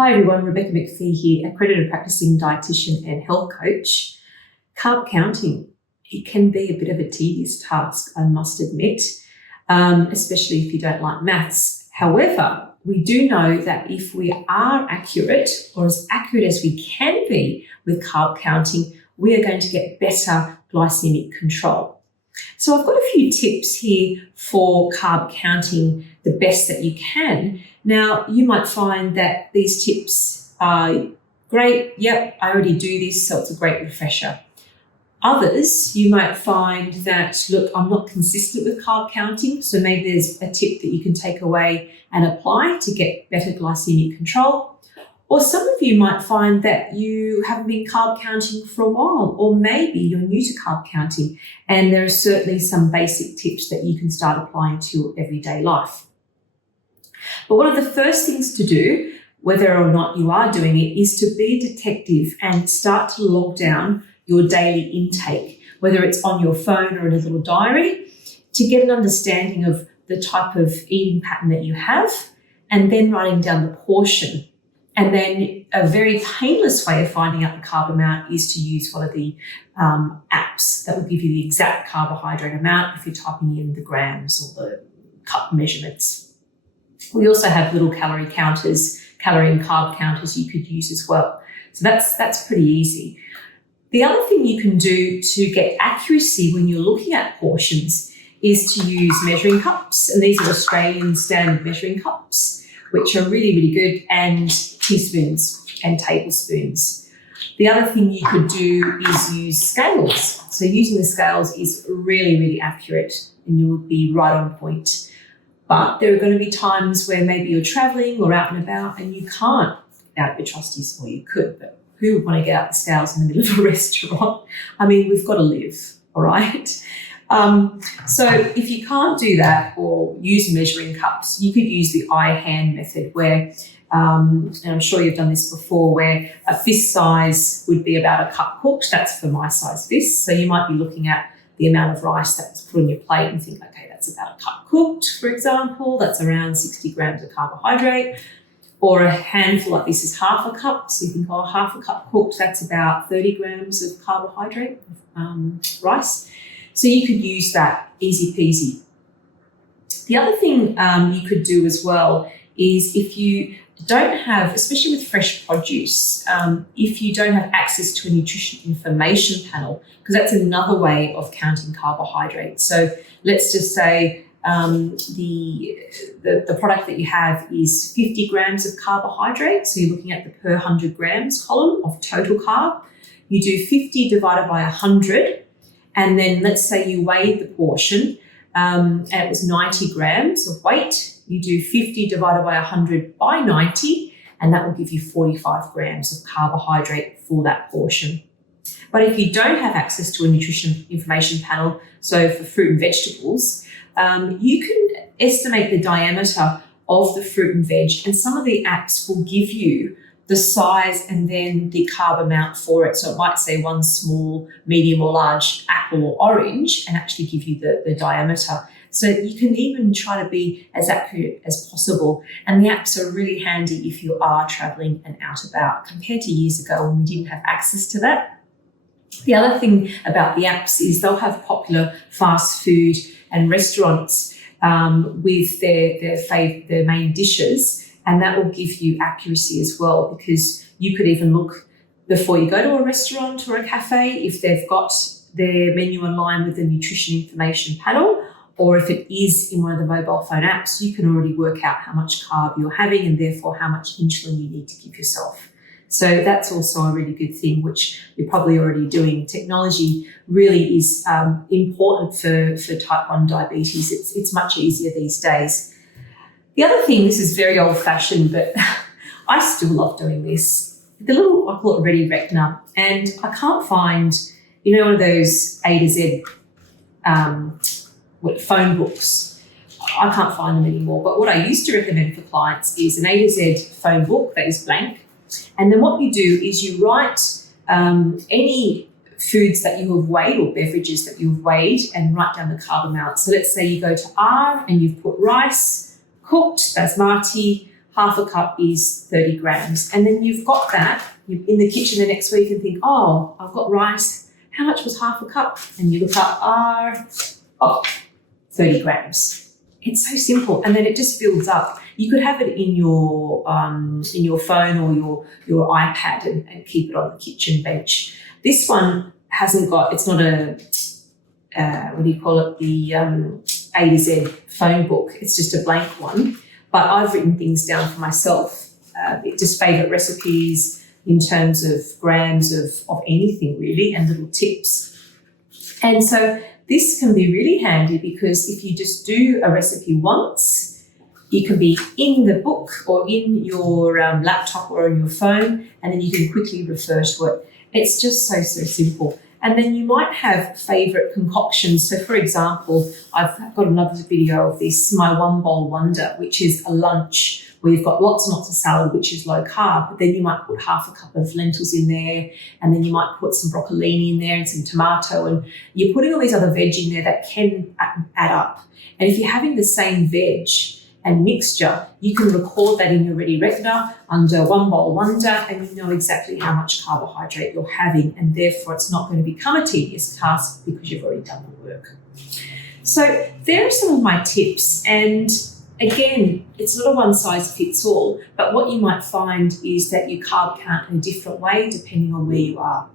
Hi everyone, Rebecca McPhee here, accredited practicing dietitian and health coach. Carb counting, it can be a bit of a tedious task, I must admit, especially if you don't like maths. However, we do know that if we are accurate, or as accurate as we can be with carb counting, we are going to get better glycemic control. So I've got a few tips here for carb counting the best that you can. Now, you might find that these tips are great. Yep, I already do this, so it's a great refresher. Others, you might find that, look, I'm not consistent with carb counting, so maybe there's a tip that you can take away and apply to get better glycemic control. Or some of you might find that you haven't been carb counting for a while, or maybe you're new to carb counting, and there are certainly some basic tips that you can start applying to your everyday life. But one of the first things to do, whether or not you are doing it, is to be a detective and start to log down your daily intake, whether it's on your phone or in a little diary, to get an understanding of the type of eating pattern that you have, and then writing down the portion. And then a very painless way of finding out the carb amount is to use one of the apps that will give you the exact carbohydrate amount if you're typing in the grams or the cup measurements. We also have little calorie counters, calorie and carb counters you could use as well. So that's pretty easy. The other thing you can do to get accuracy when you're looking at portions is to use measuring cups. And these are Australian standard measuring cups, which are really, really good, and teaspoons and tablespoons. The other thing you could do is use scales. So using the scales is really, really accurate, and you will be right on point. But there are going to be times where maybe you're traveling or out and about and you can't get out your trusties, or you could, but who would want to get out the scales in the middle of a restaurant? I mean, we've got to live, all right? So if you can't do that or use measuring cups, you could use the eye-hand method where, and I'm sure you've done this before, where a fist size would be about a cup cooked. That's for my size fist. So you might be looking at the amount of rice that's put on your plate and think, okay, that's about a cup cooked, for example. That's around 60 grams of carbohydrate. Or a handful like this is half a cup. So you think, oh, half a cup cooked, that's about 30 grams of carbohydrate, rice. So you could use that, easy peasy. The other thing you could do as well is if you don't have, especially with fresh produce, if you don't have access to a nutrition information panel, because that's another way of counting carbohydrates. So let's just say the product that you have is 50 grams of carbohydrate. So you're looking at the per 100 grams column of total carb. You do 50 divided by 100. And then let's say you weighed the portion and it was 90 grams of weight. You do 50 divided by 100 by 90, and that will give you 45 grams of carbohydrate for that portion. But if you don't have access to a nutrition information panel, so for fruit and vegetables, you can estimate the diameter of the fruit and veg, and some of the apps will give you the size and then the carb amount for it. So it might say one small, medium or large apple or orange and actually give you the diameter. So you can even try to be as accurate as possible. And the apps are really handy if you are traveling and out about, compared to years ago when we didn't have access to that. The other thing about the apps is they'll have popular fast food and restaurants with their main dishes, and that will give you accuracy as well, because you could even look before you go to a restaurant or a cafe if they've got their menu online with the nutrition information panel, or if it is in one of the mobile phone apps, you can already work out how much carb you're having and therefore how much insulin you need to give yourself. So that's also a really good thing, which you're probably already doing. Technology really is important for type 1 diabetes. It's much easier these days. The other thing, this is very old-fashioned, but I still love doing this. The little, I call it Ready Reckoner, and I can't find, one of those A to Z phone books. I can't find them anymore. But what I used to recommend for clients is an A to Z phone book that is blank. And then what you do is you write any foods that you have weighed or beverages that you've weighed and write down the carb amount. So let's say you go to R and you've put rice, cooked, basmati, half a cup is 30 grams. And then you've got that. You're in the kitchen the next week and think, oh, I've got rice. How much was half a cup? And you look up, 30 grams. It's so simple. And then it just builds up. You could have it in your phone or your iPad and keep it on the kitchen bench. This one hasn't got, it's not a, the A to Z phone book. It's just a blank one. But I've written things down for myself, just favourite recipes in terms of grams of anything really, and little tips. And so this can be really handy because if you just do a recipe once, you can be in the book or in your laptop or on your phone, and then you can quickly refer to it. It's just so simple. And then you might have favourite concoctions. So, for example, I've got another video of this, my one bowl wonder, which is a lunch where you've got lots and lots of salad, which is low carb, but then you might put half a cup of lentils in there, and then you might put some broccolini in there and some tomato, and you're putting all these other veg in there that can add up. And if you're having the same veg and mixture, you can record that in your Ready Reckoner under one bowl wonder, and you know exactly how much carbohydrate you're having, and therefore it's not going to become a tedious task because you've already done the work. So there are some of my tips, and again, it's not a one size fits all, but what you might find is that you carb count in a different way depending on where you are.